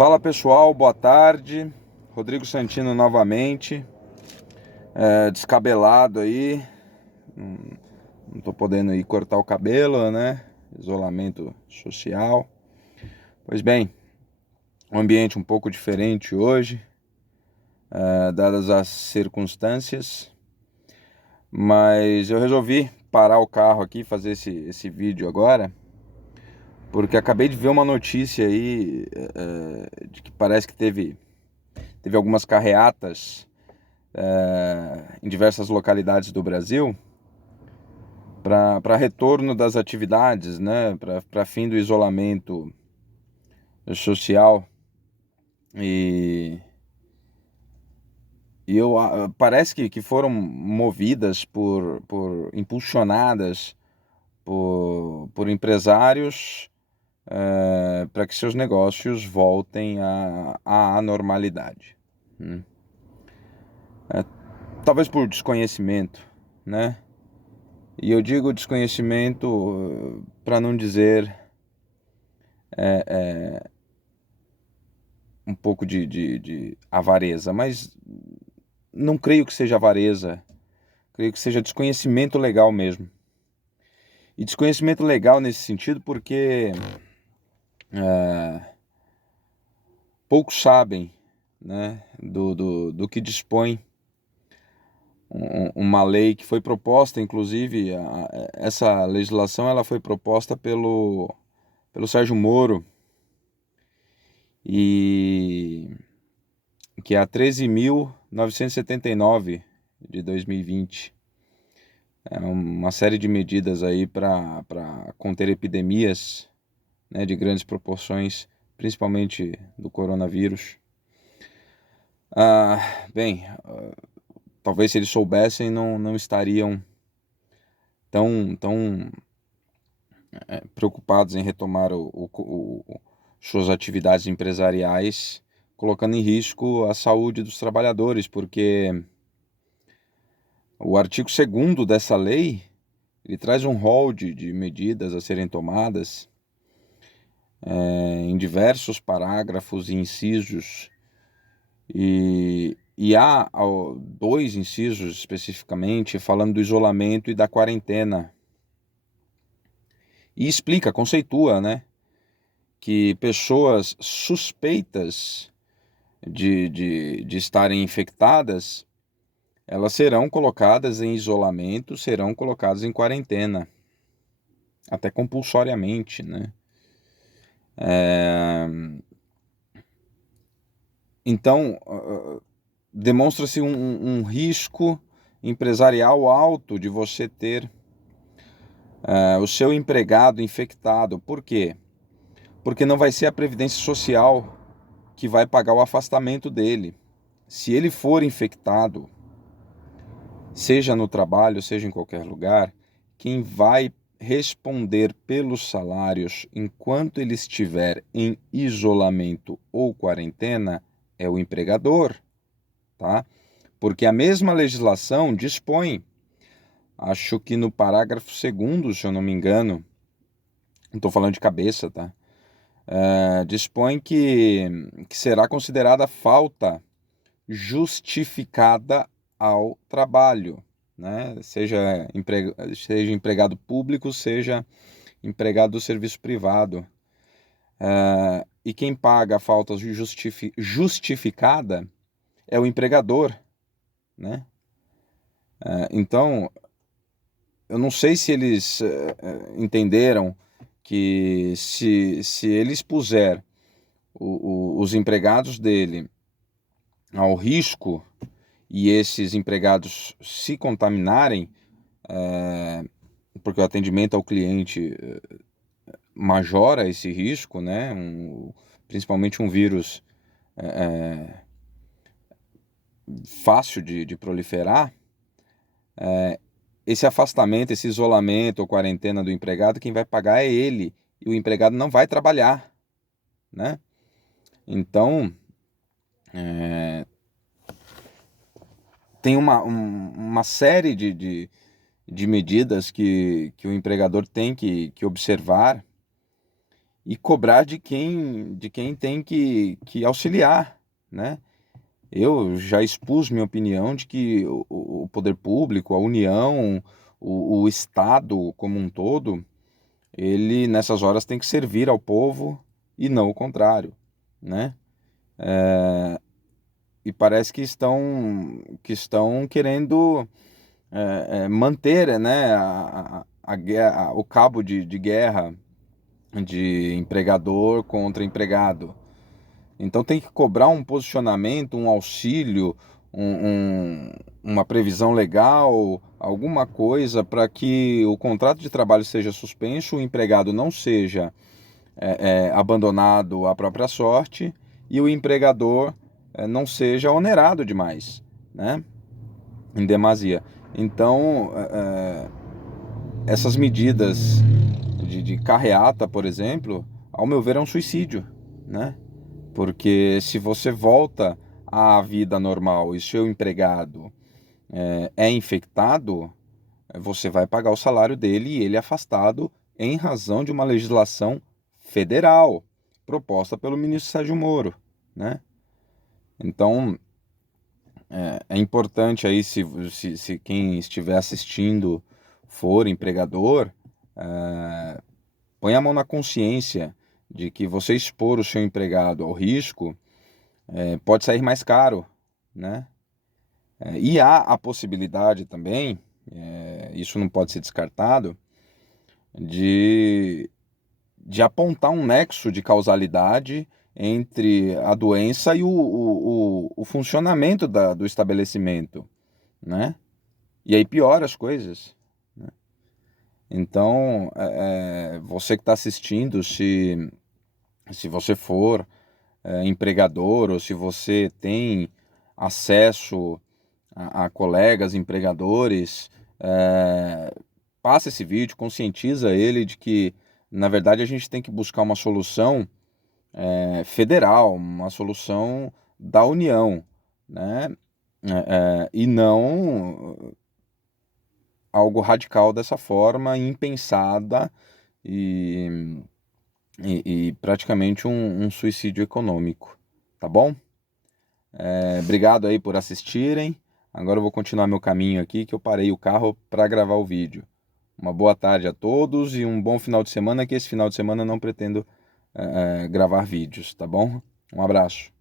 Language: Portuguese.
Fala pessoal, boa tarde. Rodrigo Santino novamente, descabelado aí, não tô podendo ir cortar o cabelo, né? Isolamento social. Pois bem, um ambiente um pouco diferente hoje, dadas as circunstâncias, mas eu resolvi parar o carro aqui e fazer esse vídeo agora, porque acabei de ver uma notícia aí de que parece que teve algumas carreatas em diversas localidades do Brasil para retorno das atividades, né, para fim do isolamento social e, parece que foram movidas impulsionadas por empresários para que seus negócios voltem à normalidade. Talvez por desconhecimento, né? E eu digo desconhecimento para não dizer um pouco de avareza, mas não creio que seja avareza, creio que seja desconhecimento legal mesmo. E desconhecimento legal nesse sentido porque poucos sabem, né, do que dispõe uma lei que foi proposta, inclusive, essa legislação ela foi proposta pelo Sérgio Moro, e que é a 13.979 de 2020. É uma série de medidas aí para conter epidemias, né, de grandes proporções, principalmente do coronavírus. Bem, talvez se eles soubessem não estariam tão preocupados em retomar suas atividades empresariais, colocando em risco a saúde dos trabalhadores, porque o artigo 2º dessa lei, ele traz um rol de medidas a serem tomadas em diversos parágrafos e incisos, e há dois incisos especificamente falando do isolamento e da quarentena. E explica, conceitua, né, que pessoas suspeitas de estarem infectadas, elas serão colocadas em isolamento, serão colocadas em quarentena, até compulsoriamente, né? Então, demonstra-se um risco empresarial alto de você ter o seu empregado infectado. Por quê? Porque não vai ser a Previdência Social que vai pagar o afastamento dele. Se ele for infectado, seja no trabalho, seja em qualquer lugar, quem vai responder pelos salários enquanto ele estiver em isolamento ou quarentena é o empregador, tá? Porque a mesma legislação dispõe, acho que no parágrafo 2º, se eu não me engano, não estou falando de cabeça, tá? Dispõe que será considerada falta justificada ao trabalho, né? Seja empregado público, seja empregado do serviço privado. E quem paga a falta justificada é o empregador, né? Então, eu não sei se eles entenderam que se ele expuser os empregados dele ao risco e esses empregados se contaminarem, porque o atendimento ao cliente majora esse risco, né? Principalmente um vírus fácil de proliferar, esse afastamento, esse isolamento ou quarentena do empregado, quem vai pagar é ele, e o empregado não vai trabalhar, né? Então, tem uma série de medidas que o empregador tem que observar e cobrar de quem tem que auxiliar, né? Eu já expus minha opinião de que o poder público, a União, o Estado como um todo, ele nessas horas tem que servir ao povo e não o contrário, né? E parece que estão querendo manter, né, o cabo de guerra de empregador contra empregado. Então tem que cobrar um posicionamento, um auxílio, uma previsão legal, alguma coisa para que o contrato de trabalho seja suspenso, o empregado não seja abandonado à própria sorte e o empregador não seja onerado demais, né? Em demasia. Então, essas medidas de carreata, por exemplo, ao meu ver, é um suicídio, né? Porque se você volta à vida normal e seu empregado é infectado, você vai pagar o salário dele e ele é afastado em razão de uma legislação federal proposta pelo ministro Sérgio Moro, né? Então, é importante aí, se quem estiver assistindo for empregador, põe a mão na consciência de que você expor o seu empregado ao risco pode sair mais caro, né? E há a possibilidade também, isso não pode ser descartado, de, de apontar um nexo de causalidade entre a doença e o funcionamento do estabelecimento, né? E aí piora as coisas, né? Então, você que está assistindo, se você for empregador ou se você tem acesso a colegas empregadores, passa esse vídeo, conscientiza ele de que, na verdade, a gente tem que buscar uma solução federal, uma solução da União, né? E não algo radical dessa forma, impensada e, e praticamente um suicídio econômico, tá bom? Obrigado aí por assistirem. Agora eu vou continuar meu caminho aqui, que eu parei o carro para gravar o vídeo. Uma boa tarde a todos e um bom final de semana, que esse final de semana eu não pretendo gravar vídeos, tá bom? Um abraço.